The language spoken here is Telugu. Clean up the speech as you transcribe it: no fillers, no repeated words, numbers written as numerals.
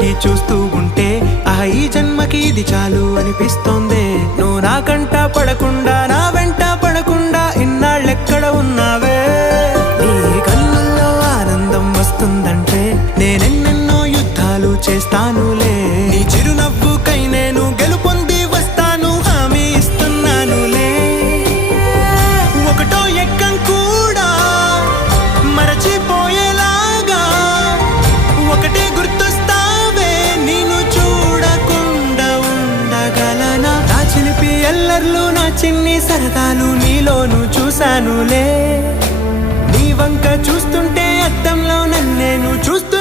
పెట్టి చూస్తూ ఉంటే ఈ జన్మకి ఇది చాలు అనిపిస్తోంది. నువ్వు నా కంట పడకుండా నా వెంట పడకుండా ఇన్నాళ్ళెక్కడ ఉన్నావే? నీ కన్నుల్లో ఆనందం వస్తుందంటే నేనెన్నెన్నో యుద్ధాలు చేస్తానులే. నీ చిరునవ్వుకై నేను గెలుపొంది వస్తాను, హామీ ఇస్తున్నానులే. ఒకటో ఎక్కం కూడా మరచిపోయేలాగా ఒకటే గుర్తొస్తావే. నేను చూడకుండా ఉండగలనా? నా చిలిపి ఎల్లర్లు నా చిన్ని సరదాలు నీలోను చూశానులే. నీ వంక చూస్తుంటే అద్దంలో నన్నేను చూస్తూ